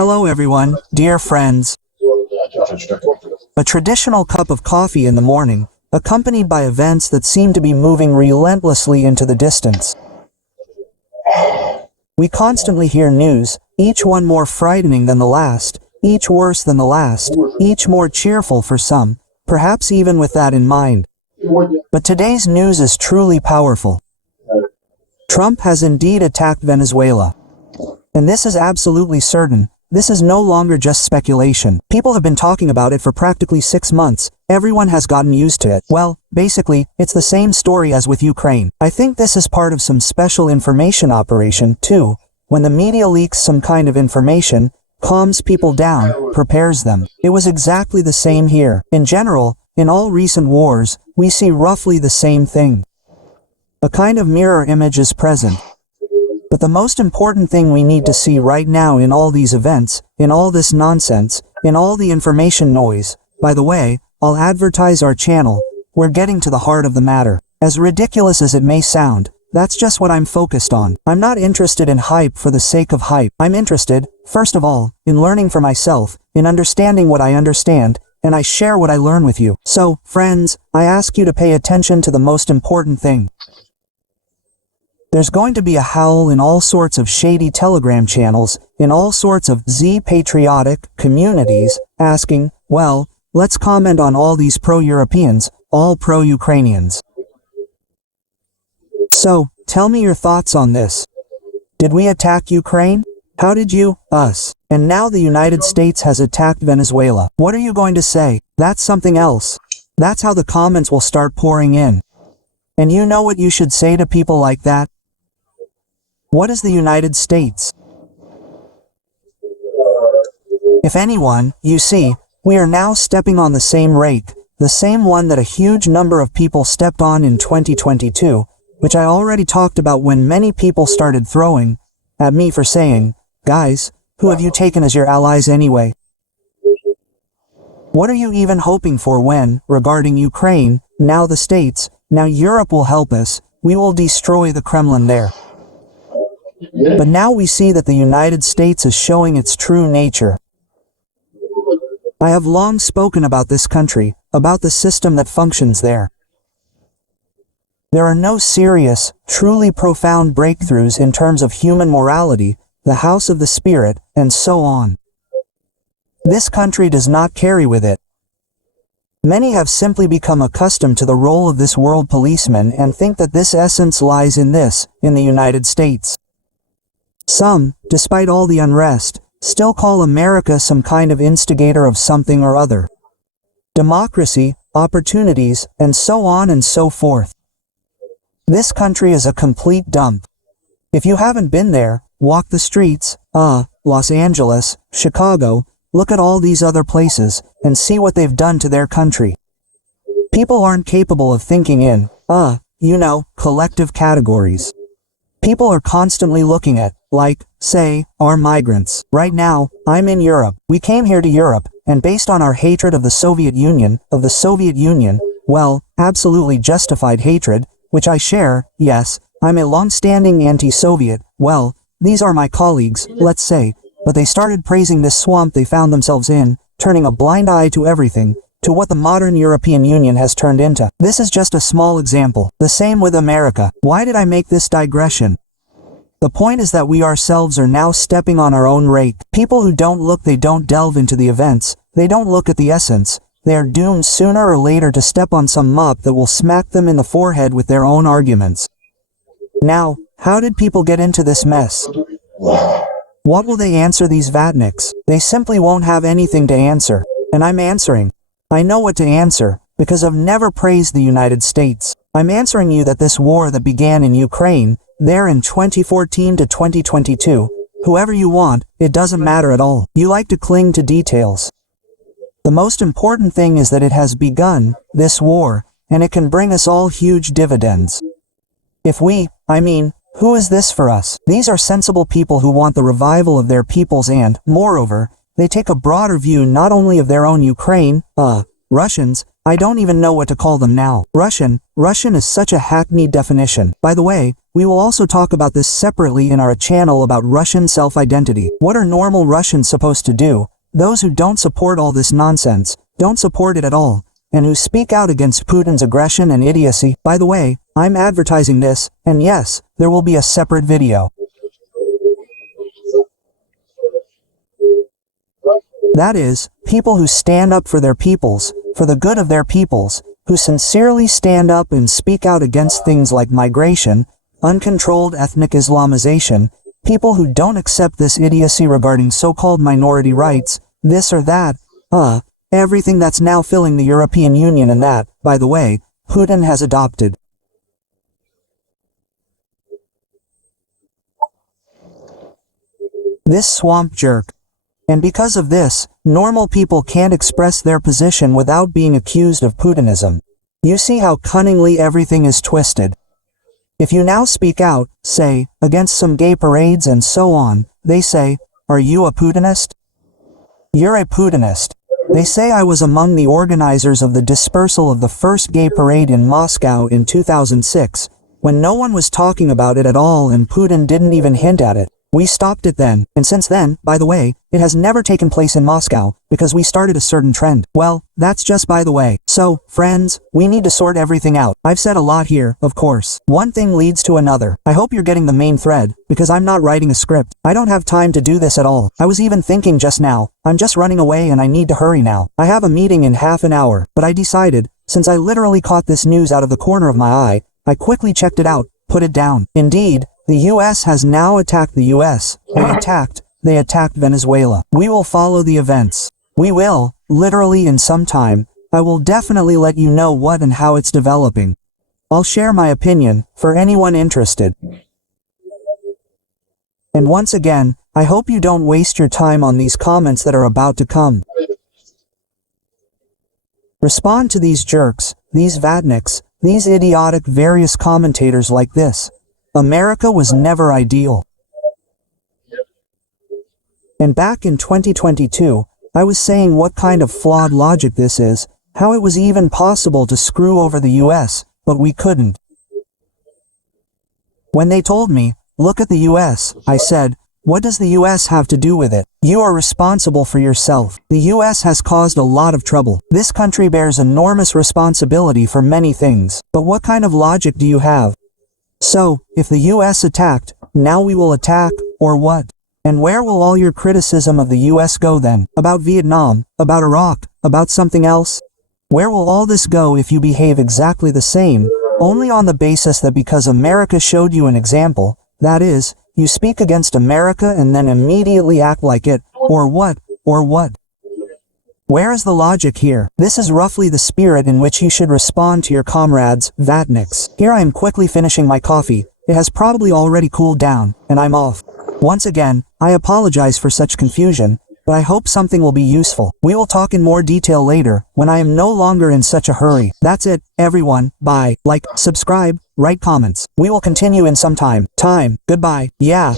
Hello everyone, dear friends. A traditional cup of coffee in the morning, accompanied by events that seem to be moving relentlessly into the distance. We constantly hear news, each one more frightening than the last, each worse than the last, each more cheerful for some, perhaps even with that in mind. But today's news is truly powerful. Trump has indeed attacked Venezuela. And this is absolutely certain. This is no longer just speculation. People have been talking about it for practically 6 months. Everyone has gotten used to it. Well, basically, it's the same story as with Ukraine. I think this is part of some special information operation, too. When the media leaks some kind of information, calms people down, prepares them. It was exactly the same here. In general, in all recent wars, we see roughly the same thing. A kind of mirror image is present. But the most important thing we need to see right now in all these events, in all this nonsense, in all the information noise, by the way, I'll advertise our channel, we're getting to the heart of the matter. As ridiculous as it may sound, that's just what I'm focused on. I'm not interested in hype for the sake of hype. I'm interested, first of all, in learning for myself, in understanding what I understand, and I share what I learn with you. So, friends, I ask you to pay attention to the most important thing. There's going to be a howl in all sorts of shady Telegram channels, in all sorts of Z-patriotic communities, asking, well, let's comment on all these pro-Europeans, all pro-Ukrainians. So, tell me your thoughts on this. Did we attack Ukraine? How did you, us? And now the United States has attacked Venezuela. What are you going to say? That's something else. That's how the comments will start pouring in. And you know what you should say to people like that? What is the United States? If anyone, you see, we are now stepping on the same rake, the same one that a huge number of people stepped on in 2022, which I already talked about when many people started throwing at me for saying, guys, who have you taken as your allies anyway? What are you even hoping for when, regarding Ukraine, now the States, now Europe will help us, we will destroy the Kremlin there. But now we see that the United States is showing its true nature. I have long spoken about this country, about the system that functions there. There are no serious, truly profound breakthroughs in terms of human morality, the house of the spirit, and so on. This country does not carry with it. Many have simply become accustomed to the role of this world policeman and think that this essence lies in this, in the United States. Some, despite all the unrest, still call America some kind of instigator of something or other. Democracy, opportunities, and so on and so forth. This country is a complete dump. If you haven't been there, walk the streets, Los Angeles, Chicago, look at all these other places, and see what they've done to their country. People aren't capable of thinking in, collective categories. People are constantly looking at, like, say, our migrants. Right now, I'm in Europe. We came here to Europe, and based on our hatred of the Soviet Union, well, absolutely justified hatred, which I share, yes, I'm a long-standing anti-Soviet, well, these are my colleagues, let's say, but they started praising this swamp they found themselves in, turning a blind eye to everything, to what the modern European Union has turned into. This is just a small example. The same with America. Why did I make this digression? The point is that we ourselves are now stepping on our own rake. People who don't look, they don't delve into the events, they don't look at the essence, they are doomed sooner or later to step on some mop that will smack them in the forehead with their own arguments. Now, how did people get into this mess? What will they answer these vatniks? They simply won't have anything to answer. And I'm answering. I know what to answer, because I've never praised the United States. I'm answering you that this war that began in Ukraine, there in 2014 to 2022, whoever you want, it doesn't matter at all. You like to cling to details. The most important thing is that it has begun, this war, and it can bring us all huge dividends. Who is this for us? These are sensible people who want the revival of their peoples and, moreover, they take a broader view not only of their own Ukraine, Russians, I don't even know what to call them now. Russian is such a hackneyed definition. By the way, we will also talk about this separately in our channel about Russian self-identity. What are normal Russians supposed to do? Those who don't support all this nonsense, don't support it at all, and who speak out against Putin's aggression and idiocy. By the way, I'm advertising this, and yes, there will be a separate video. That is, people who stand up for their peoples, for the good of their peoples, who sincerely stand up and speak out against things like migration, uncontrolled ethnic Islamization, people who don't accept this idiocy regarding so-called minority rights, this or that, everything that's now filling the European Union and that, by the way, Putin has adopted. This swamp jerk. And because of this, normal people can't express their position without being accused of Putinism. You see how cunningly everything is twisted. If you now speak out, say, against some gay parades and so on, they say, "Are you a Putinist?" You're a Putinist. They say I was among the organizers of the dispersal of the first gay parade in Moscow in 2006, when no one was talking about it at all and Putin didn't even hint at it. We stopped it then, and since then, by the way, it has never taken place in Moscow, because we started a certain trend. Well, that's just by the way. So, friends, we need to sort everything out. I've said a lot here, of course. One thing leads to another. I hope you're getting the main thread, because I'm not writing a script. I don't have time to do this at all. I was even thinking just now, I'm just running away and I need to hurry now. I have a meeting in half an hour, but I decided, since I literally caught this news out of the corner of my eye, I quickly checked it out, put it down. Indeed, the US has now attacked the US. They attacked Venezuela. We will follow the events. We will, literally in some time, I will definitely let you know what and how it's developing. I'll share my opinion, for anyone interested. And once again, I hope you don't waste your time on these comments that are about to come. Respond to these jerks, these vatniks, these idiotic various commentators like this. America was never ideal. And back in 2022, I was saying what kind of flawed logic this is, how it was even possible to screw over the US, but we couldn't. When they told me, look at the US, I said, what does the US have to do with it? You are responsible for yourself. The US has caused a lot of trouble. This country bears enormous responsibility for many things. But what kind of logic do you have? So, if the US attacked, now we will attack, or what? And where will all your criticism of the US go then? About Vietnam? About Iraq? About something else? Where will all this go if you behave exactly the same, only on the basis that because America showed you an example, that is, you speak against America and then immediately act like it, or what, or what? Where is the logic here? This is roughly the spirit in which you should respond to your comrades, vatniks. Here I am quickly finishing my coffee. It has probably already cooled down, and I'm off. Once again, I apologize for such confusion, but I hope something will be useful. We will talk in more detail later, when I am no longer in such a hurry. That's it, everyone. Bye. Like, subscribe, write comments. We will continue in some time. Goodbye. Yeah.